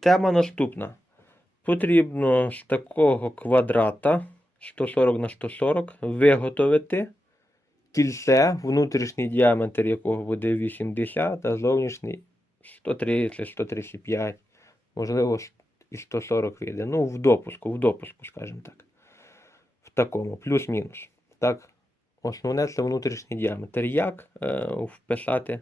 Тема наступна. Потрібно з такого квадрата 140 на 140 виготовити кільце, внутрішній діаметр якого буде 80, а зовнішній 130, 135, можливо, і 140 вийде. Ну, в допуску, в допуску, скажімо так. В такому, плюс-мінус. Так, основне це внутрішній діаметр. Як е, вписати?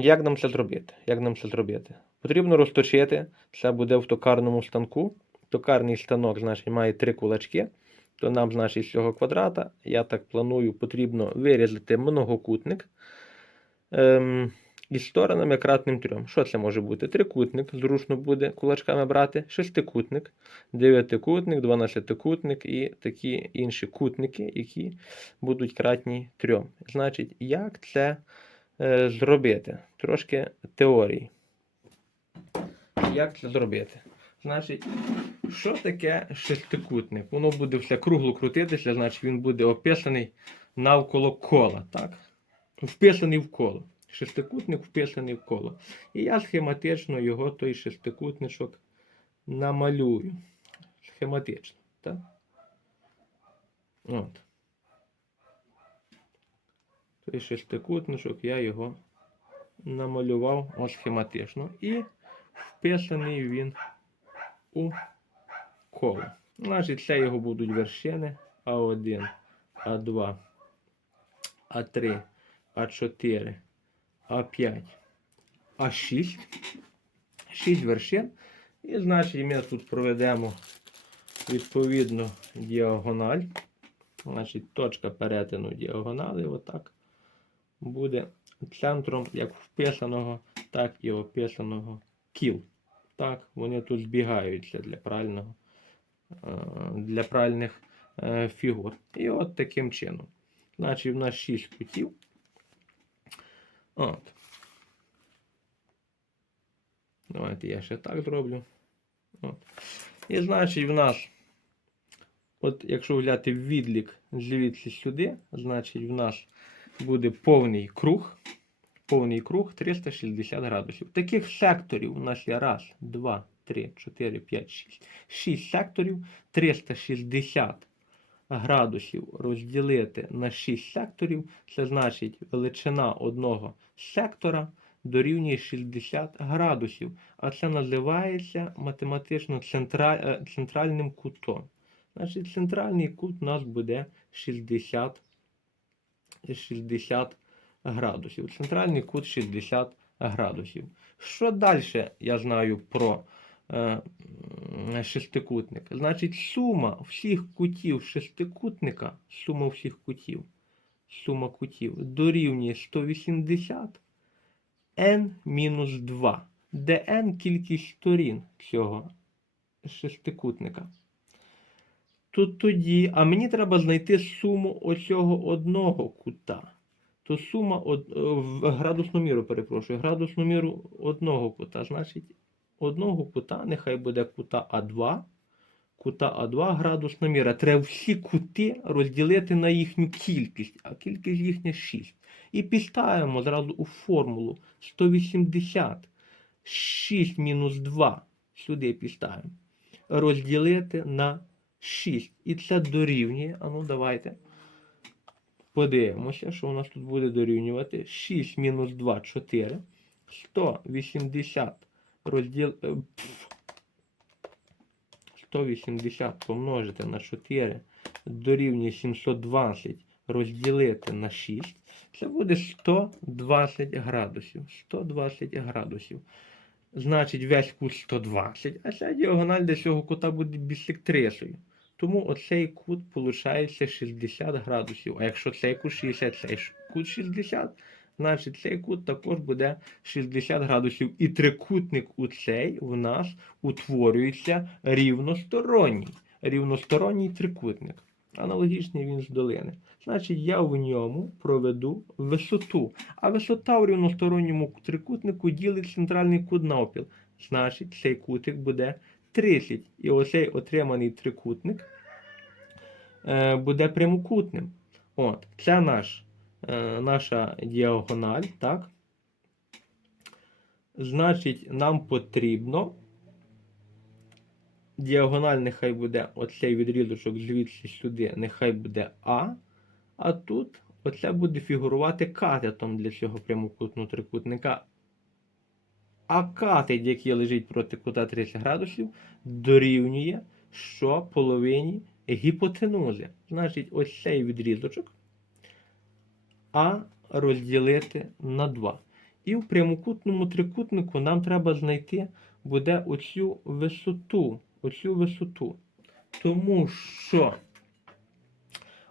Як нам це зробити? Як нам це зробити? Потрібно розточити. Це буде в токарному станку. Токарний станок, значить, має три кулачки. То нам, значить, з цього квадрата, я так планую, потрібно вирізати многокутник ем, із сторонами кратним трьом. Що це може бути? Трикутник, зручно буде кулачками брати, шестикутник, дев'ятикутник, дванадцятикутник і такі інші кутники, які будуть кратні трьом. Значить, як це е, зробити? Трошки теорії. Як це зробити? Значить, що таке шестикутник? Воно буде все кругло крутитися, значить він буде описаний навколо кола. так? Вписаний в коло. Шестикутник вписаний в коло. І я схематично його, той шестикутничок, намалюю. Схематично. Так? От. Той шестикутничок я його намалював ось схематично. І вписаний він у коло. Значить, це його будуть вершини А1, А2, А3, А4, А5, А6. 6 вершин. І значить ми тут проведемо відповідно діагональ. Значить, точка перетину діагонали отак буде центром як вписаного, так і описаного кіл. Так, вони тут збігаються для правильного, е, для правильних е, фігур. І от таким чином. Значить, в нас 6 кутів. От. Давайте я ще так зроблю. От. І значить, в нас, от якщо взяти відлік звідси сюди, значить, в нас буде повний круг. Повний круг 360 градусів. Таких секторів у нас є раз, два, три, чотири, п'ять, шість. Шість секторів 360 градусів розділити на 6 секторів. Це значить величина одного сектора дорівнює 60 градусів. А це називається математично е, центральним кутом. Значить, центральний кут у нас буде 60, 60 градусів. Центральний кут 60 градусів. Що далі я знаю про е, шестикутник? Значить, сума всіх кутів шестикутника, сума всіх кутів, сума кутів дорівнює 180 n-2, де n кількість сторін цього шестикутника. То тоді, а мені треба знайти суму оцього одного кута. То сума од, е, градусну міру, перепрошую, градусну міру одного кута. Значить, одного кута, нехай буде кута А2. Кута А2 градусна міра. Треба всі кути розділити на їхню кількість, а кількість їхня 6. І підставимо зразу у формулу 180. 6 мінус 2. Сюди підставимо. Розділити на 6. І це дорівнює. А ну давайте. Подивимося, що у нас тут буде дорівнювати. 6 мінус 2 4. 180 розділ. е, пф. 180 помножити на 4 дорівнює 720 розділити на 6. Це буде 120 градусів. 120 градусів. Значить, весь кут 120, а ця діагональ до цього кута буде бісектрисою. Тому оцей кут виходить 60 градусів. А якщо цей кут 60, цей кут 60, значить цей кут також буде 60 градусів. І трикутник у цей в нас утворюється рівносторонній. Рівносторонній трикутник. Аналогічний він з долини. Значить, я в ньому проведу висоту. А висота в рівносторонньому трикутнику ділить центральний кут навпіл. Значить, цей кутик буде 30. І оцей отриманий трикутник е, буде прямокутним. От, це наш, е, наша діагональ, так? Значить, нам потрібно діагональ нехай буде оцей відрізочок звідси сюди, нехай буде А. А тут оце буде фігурувати катетом для цього прямокутного трикутника. А катет, який лежить проти кута 30 градусів, дорівнює що половині гіпотенузи. Значить, ось цей відрізочок А розділити на 2. І в прямокутному трикутнику нам треба знайти буде оцю висоту. Оцю висоту. Тому що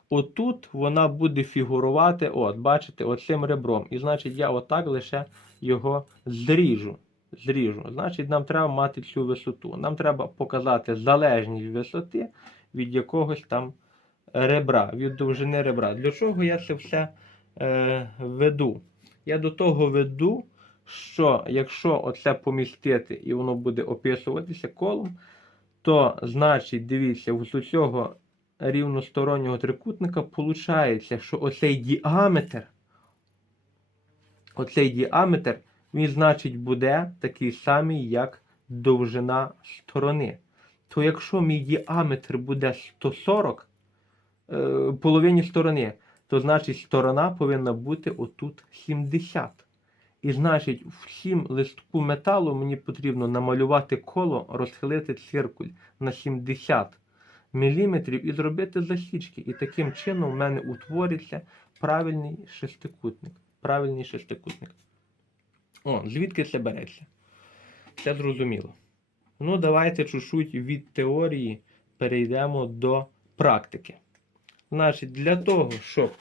отут вона буде фігурувати, от, бачите, оцим ребром. І значить, я отак лише його зріжу. Зріжу. Значить, нам треба мати цю висоту. Нам треба показати залежність висоти від якогось там ребра, від довжини ребра. Для чого я це все е, веду? Я до того веду, що якщо оце помістити і воно буде описуватися колом, то значить, дивіться, з цього рівностороннього трикутника виходить, що оцей діаметр, оцей діаметр, він, значить, буде такий самий, як довжина сторони. То якщо мій діаметр буде 140 е, половині сторони, то значить сторона повинна бути отут 70. І значить, всім листку металу мені потрібно намалювати коло, розхилити циркуль на 70 мм і зробити засічки. І таким чином в мене утвориться правильний шестикутник. Правильний шестикутник. О, звідки це береться? Це зрозуміло. Ну, давайте чуть-чуть від теорії перейдемо до практики. Значить, для того, щоб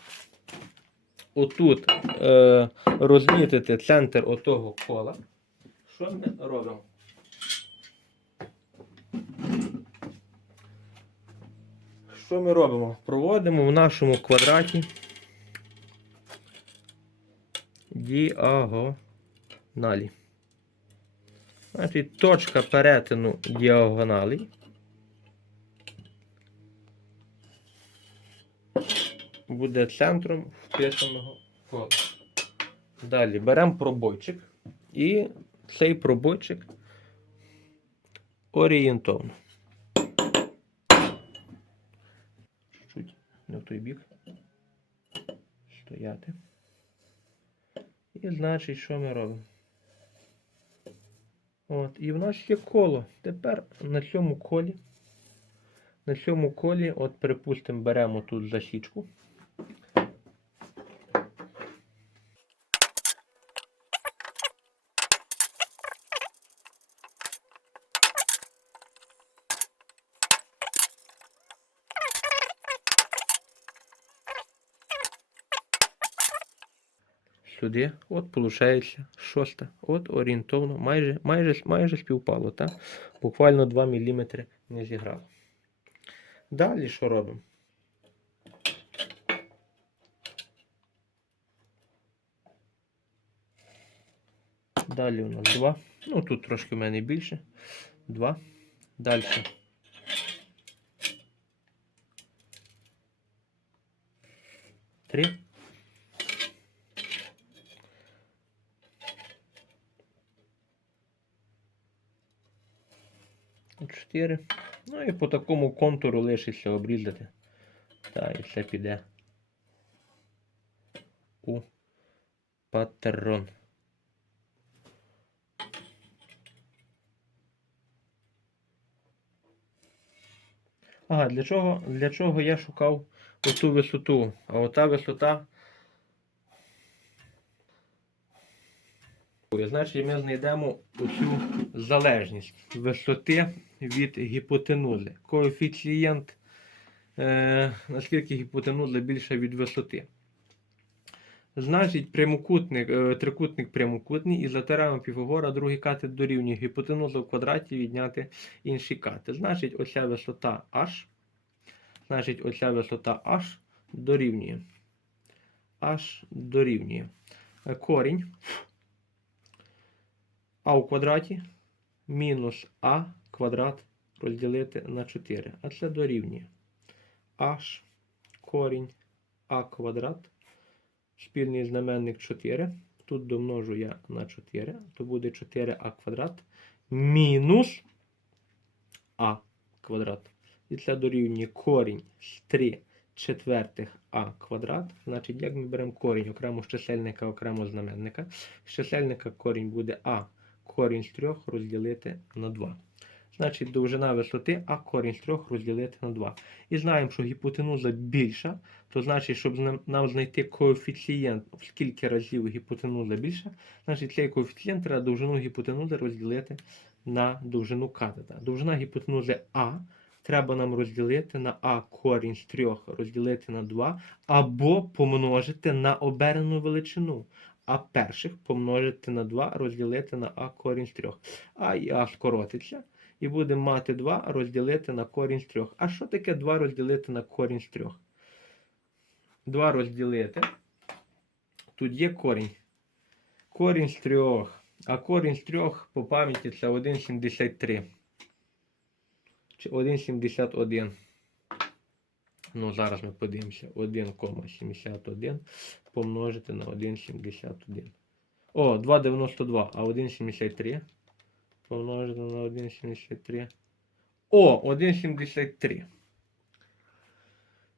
отут е, розмітити центр отого кола, що ми робимо? Що ми робимо? Проводимо в нашому квадраті діагоналі. Значить, точка перетину діагоналей буде центром вписаного кола. Далі беремо пробойчик і цей пробойчик орієнтовно. Чуть не в той бік. Стояти. І значить, що ми робимо? От, і в нас є коло. Тепер на цьому колі, на цьому колі, от, припустимо, беремо тут засічку. Сюди, от виходить шоста. От орієнтовно, майже майже, майже співпало, так? Буквально 2 мм не зіграло. Далі що робимо? Далі у нас 2. Ну, тут трошки в мене більше. 2. Далі. Три. 4. Ну і по такому контуру лишиться обрізати. Так, і це піде у паттерон. Ага, для чого, для чого я шукав оту висоту? А ота висота. Значить, ми знайдемо оцю залежність висоти від гіпотенузи. Коефіцієнт, е, наскільки гіпотенуза більша від висоти. Значить, прямокутник, е, трикутник прямокутний і за Піфагора другий катет дорівнює гіпотенуза в квадраті відняти інші кати. Значить, оця висота h. Значить, оця висота h дорівнює. H дорівнює. Корінь. А у квадраті мінус а квадрат розділити на 4. А це дорівнює h корінь а квадрат. Спільний знаменник 4. Тут домножу я на 4, то буде 4а квадрат мінус а квадрат. І це дорівнює корінь з 3 четвертих а квадрат. Значить, як ми беремо корінь окремо з чисельника, окремо знаменника. З чисельника корінь буде а корінь з 3 розділити на 2. Значить, довжина висоти а корінь з 3 розділити на 2. І знаємо, що гіпотенуза більша, то значить, щоб нам- знайти коефіцієнт, в скільки разів гіпотенуза більша, значить цей коефіцієнт треба довжину гіпотенузи розділити на довжину катета. Довжина гіпотенузи А треба нам розділити на А корінь з 3 розділити на 2, або помножити на оберену величину. А перших помножити на 2 розділити на А корінь з 3. А і А скоротиться. І будемо мати 2 розділити на корінь з 3. А що таке 2 розділити на корінь з 3? 2 розділити. Тут є корінь. Корінь з 3. А корінь з 3 по пам'яті це 1,73. Чи 1,71. Ну, зараз ми подивимося. 1,71 помножити на 1,71. О, 2,92, а 1,73 помножити на 1,73. О, 1,73.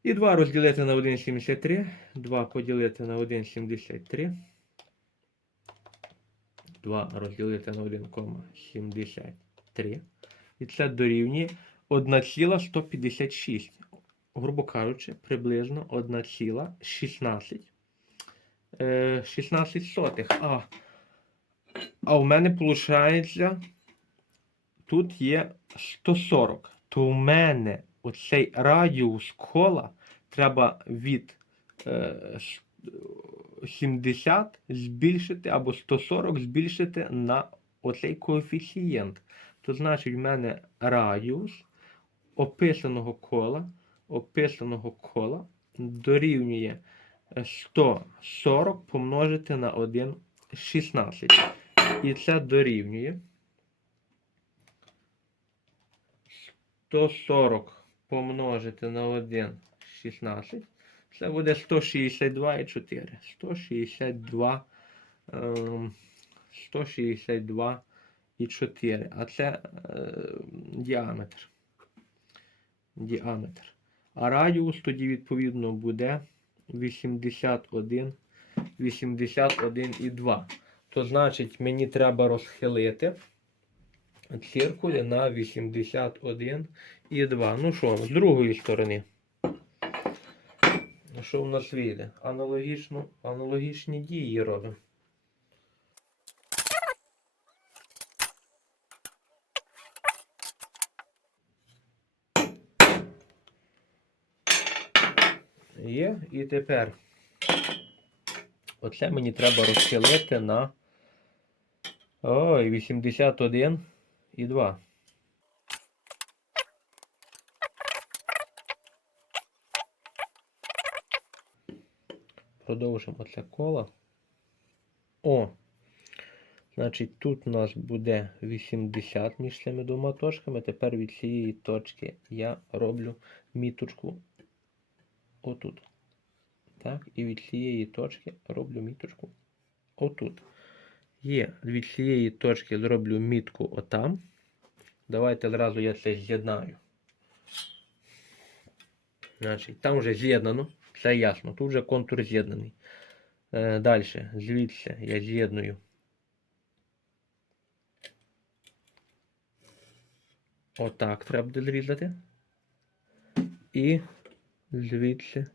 І 2 розділити на 1,73. 2 поділити на 1,73. 2 розділити на 1,73. І це дорівнює 1,156. Грубо кажучи, приблизно 1,16 е, 16 сотих. А, а у мене виходить, тут є 140. То у мене оцей радіус кола треба від е, 70 збільшити або 140 збільшити на оцей коефіцієнт. То значить, в мене радіус описаного кола, описаного кола дорівнює е, 140 помножити на 1,16. І це дорівнює 140 помножити на 1,16. Це буде 162,4. 162, ем, 162,4. А це е, діаметр. Діаметр. А радіус тоді відповідно буде 81, 81,2. То значить мені треба розхилити циркулі на 81 і 2. Ну що, з другої сторони. Що в нас вийде? Аналогічно, аналогічні дії робимо. Є. І тепер оце мені треба розхилити на ой, 81 і 2. Продовжимо це коло. О! Значить, тут у нас буде 80 між цими двома точками. Тепер від цієї точки я роблю міточку отут. Так, і від цієї точки роблю міточку отут. Є від цієї точки зроблю мітку отам. Давайте одразу я це з'єднаю. Значить, там вже з'єднано, це ясно. Тут вже контур з'єднаний. Е, Далі, звідси я з'єдную. Отак треба буде зрізати. І звідси.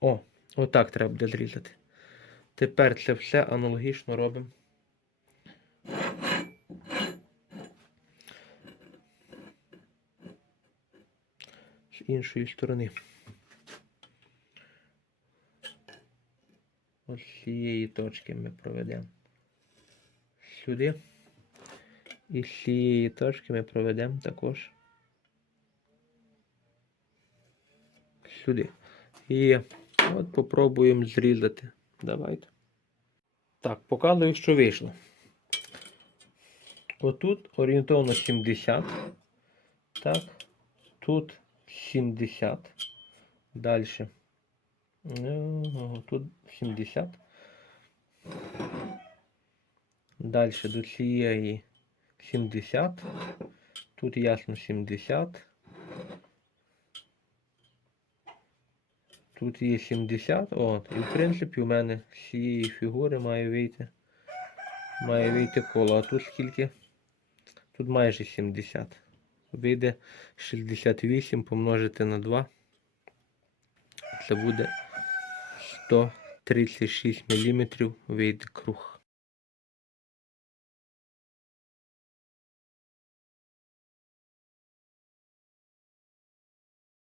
О, отак треба буде зрізати. Тепер це все аналогічно робимо. З іншої сторони. Ось з цієї точки ми проведемо сюди. І з цієї точки ми проведемо також сюди. І от попробуємо зрізати. Давайте. Так, показую, що вийшло. Отут орієнтовно 70. Так. Тут 70. Далі. Ну, Тут 70. Далі до цієї 70. Тут ясно 70. Тут є 70. От. І в принципі у мене з цієї фігури має вийти. Має вийти коло. А тут скільки? Тут майже 70. Вийде 68 помножити на 2. Це буде 136 мм вийде круг.